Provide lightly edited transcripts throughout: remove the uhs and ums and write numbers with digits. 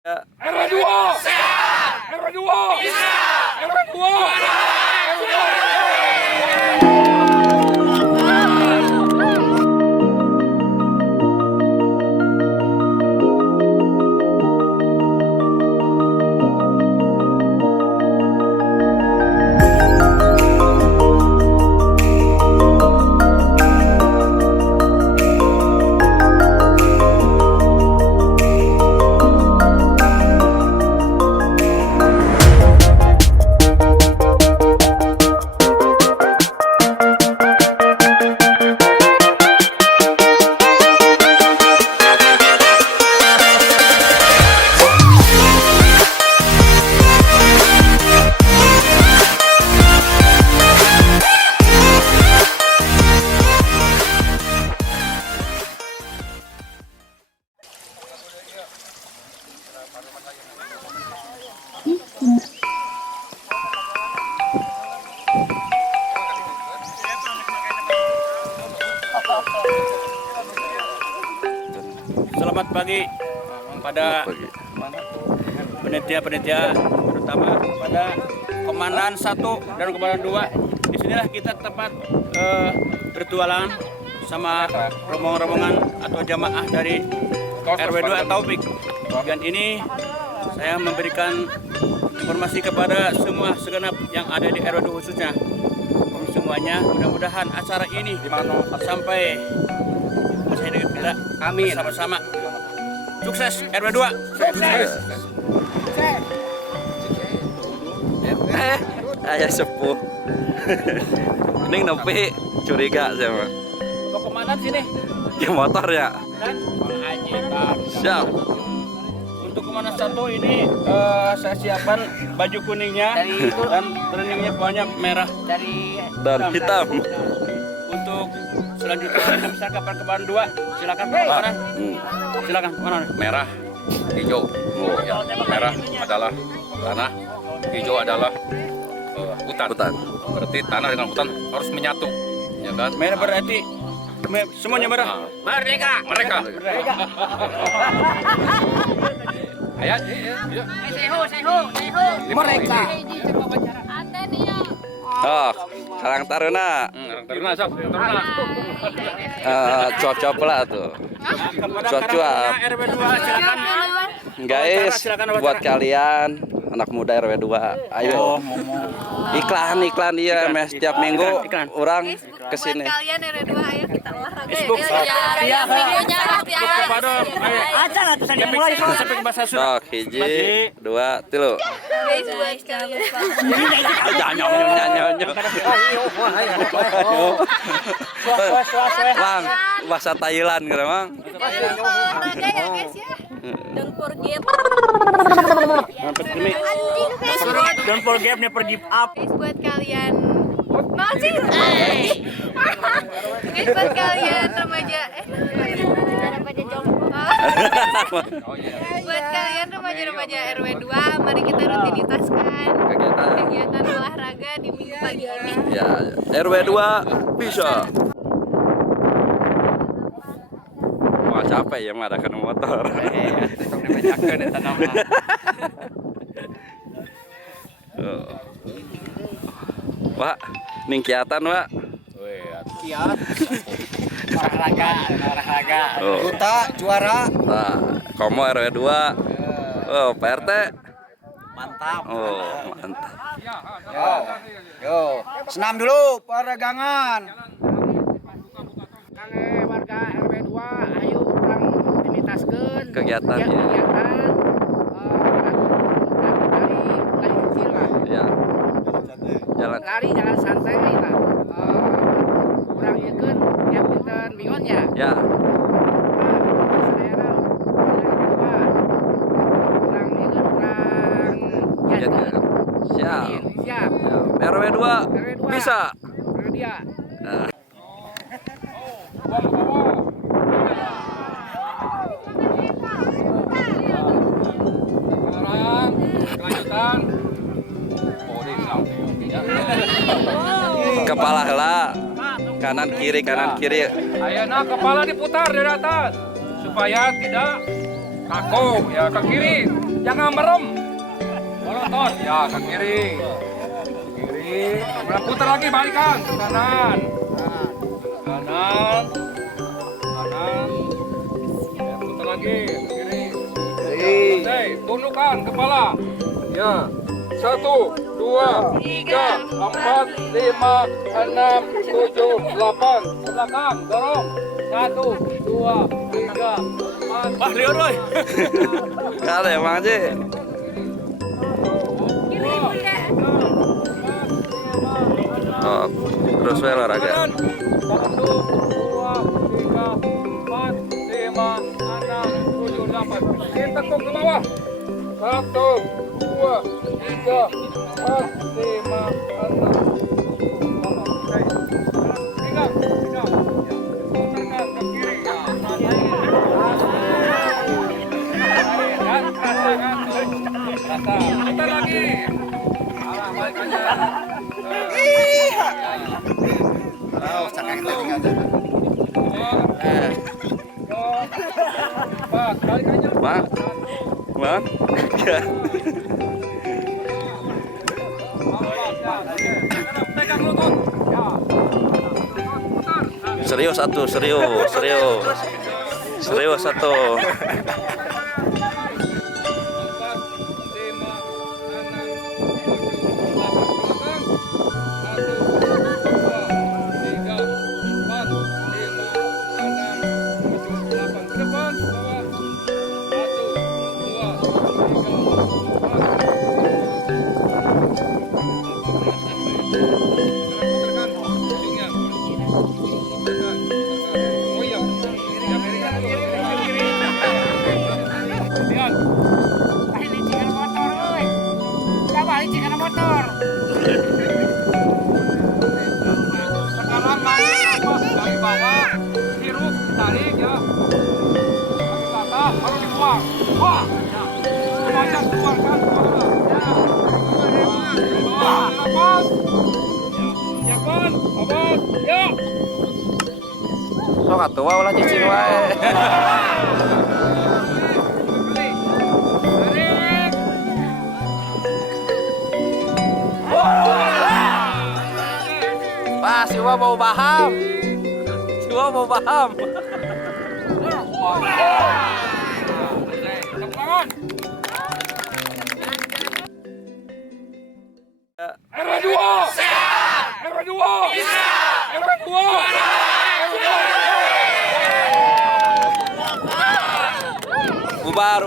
RW2 RW2 RW2. Selamat pagi pada panitia-panitia, terutama pada Komandan 1 dan Komandan 2. Disinilah kita tempat bertualang sama rombongan-rombongan atau jamaah dari RW2 Taufik. Dan ini saya memberikan informasi kepada semua segenap yang ada di RW2 khususnya. Semuanya mudah-mudahan acara ini sampai kita amin sama-sama. Sukses RW2. Sukses. Ayah sepuh. Ini nepi curiga sama. Mau kemana sini? Ke motor ya. Dan Siap. untuk Komandan 1 ini saya siapkan baju kuningnya dan trainingnya pokoknya merah Dan hitam. Untuk selanjutnya kita bisa kapal Komandan 2. Silakan Komandan. Silakan Komandan. Merah, hijau. Ya, merah adalah tanah, hijau adalah hutan. Berarti tanah dengan hutan harus menyatu, ya kan? Merah berarti semuanya merah. Merdeka. Mereka. Ayo, Mereka. Oh, Karang Taruna. Taruna, sok. Taruna. Cuap-cuap lah tuh. Cuap-cuap. RW2 silakan. Guys, buat kalian anak muda RW2, ayo. Iklan iya, mes setiap minggu orang kesini. Buat kalian RW2 ayo kita olahraga Facebook. ya. Minggunya latihan. Kepada Acara tuh saya mulai sampai bahasa Sunda. Sok, hiji, 2, 3. Guys, buat kalian. Nyanyi. Bang, bahasa Thailand gitu, Bang. Olahraga ya guys ya. Don't forget. Don't forget never give up. Guys, buat kalian. Masih. Guys, buat kalian remaja remaja jomblo. Buat kalian remaja-remaja RW2, mari kita rutinitaskan kegiatan olahraga di minggu pagi ini. Ya, RW2 bisa. Wah, capek ya madakan motor. Pak, ning kiatan, Pak. Kiat. Olahraga. Duta juara. Nah, komo RW2. Oh, PRT. Mantap. Oh, mantap. Yo, senam dulu peregangan. Kangge warga RW2 ayo urang rutinitaskeun Kegiatannya. kegiatan lari kecil lah. Ya. Jalan. Lari jalan santai lah. Urang iekeun tiap dinten minggon ya. Ya. Sadayana urang iekeun urang Kegiatan. Siap. Siap. RW2 bisa. Urang dia. Nah. Sekarang kelanjutan. Kepala heula. Kanan kiri. Ayeuna kepala diputar dari atas supaya tidak kaku ya ke kiri. jangan merem. Monoton, ya ke kiri. Kiri, kemudian putar lagi, balikan ke kanan. Kanan. Kanan. Ya, putar lagi ke kiri. Oke, tundukkan kepala. Ya. 1, 2, 3, 4, 5, 6, 7, 8. Belakang, dorong. 1, 2, 3, 4. Wah, lihat, Roy. Kale emang aja. Oh, terus we olahraga. 1, 2, 3, 4, 5, 6, 7, 8. Kita tekuk ke bawah. 1, 2, 3, 4, 5, 6, 7, 8. Pegang. Putarkan ke kiri. Dan rasakan. Rasa. Putar lagi. Balik aja. Oh, sangat tinggal aja. Balik aja. Bang. Bang. Ya. Pegang lutut. Ya. Serius satu, serius. Serius satu. sok atuh ulah cicing wae. Pak, siwa mau paham. Siwa mau paham. RW2. RW2. RW2. Bubar.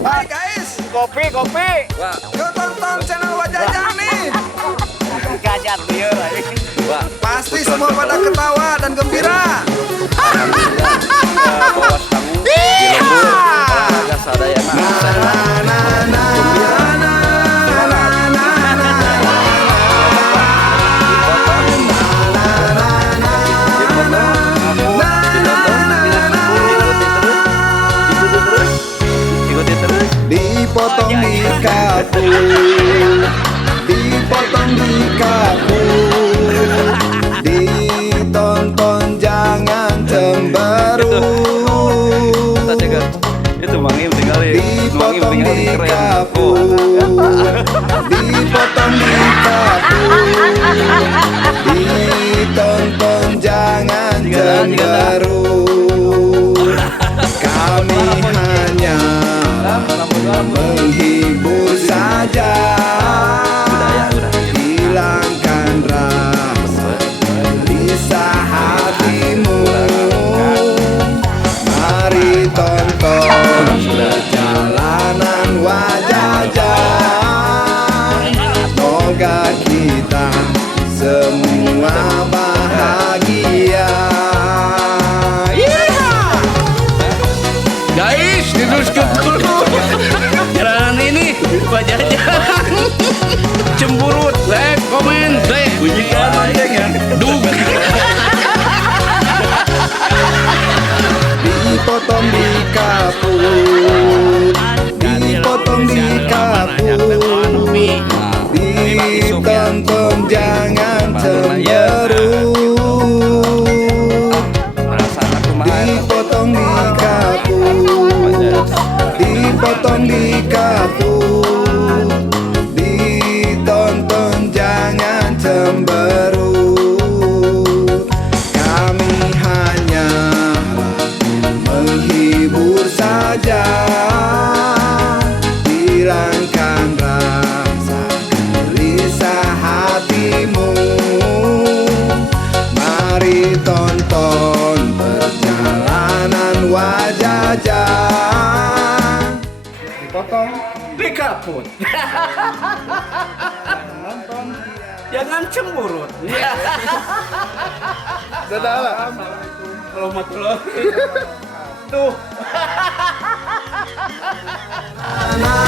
Hai guys, kopi. Wah, Yuk tonton channel Wajajang nih. Gajah liar. wah. Pasti semua pada ketawa dan gembira. Bawas kamu di lembur olahraga sadayana. Dipotong di kapu, ditonton jangan cemberut. Kita cegat. Itu Mangim tinggalin. Dipotong di kapu, ditonton jangan cemberut. Kami hanya menghibur saja, hilangkan rasa gelisah hatimu. Mari tonton perjalanan Wajajang, semoga kita semua bahagia. Guys, diteruskan dulu. Jalan ini Wajajang. Cemburut, like, komen, bunyikan loncengnya. Dug. Dipotong di kapu, dipotong di kartu, ditonton jangan cemberut. Kami hanya menghibur saja, hilangkan rasa gelisah hatimu. Mari tonton perjalanan Wajajang. Dipotong Dikaput. Jangan cemburut. dalam. Warahmatullahi. Tuh. Nah,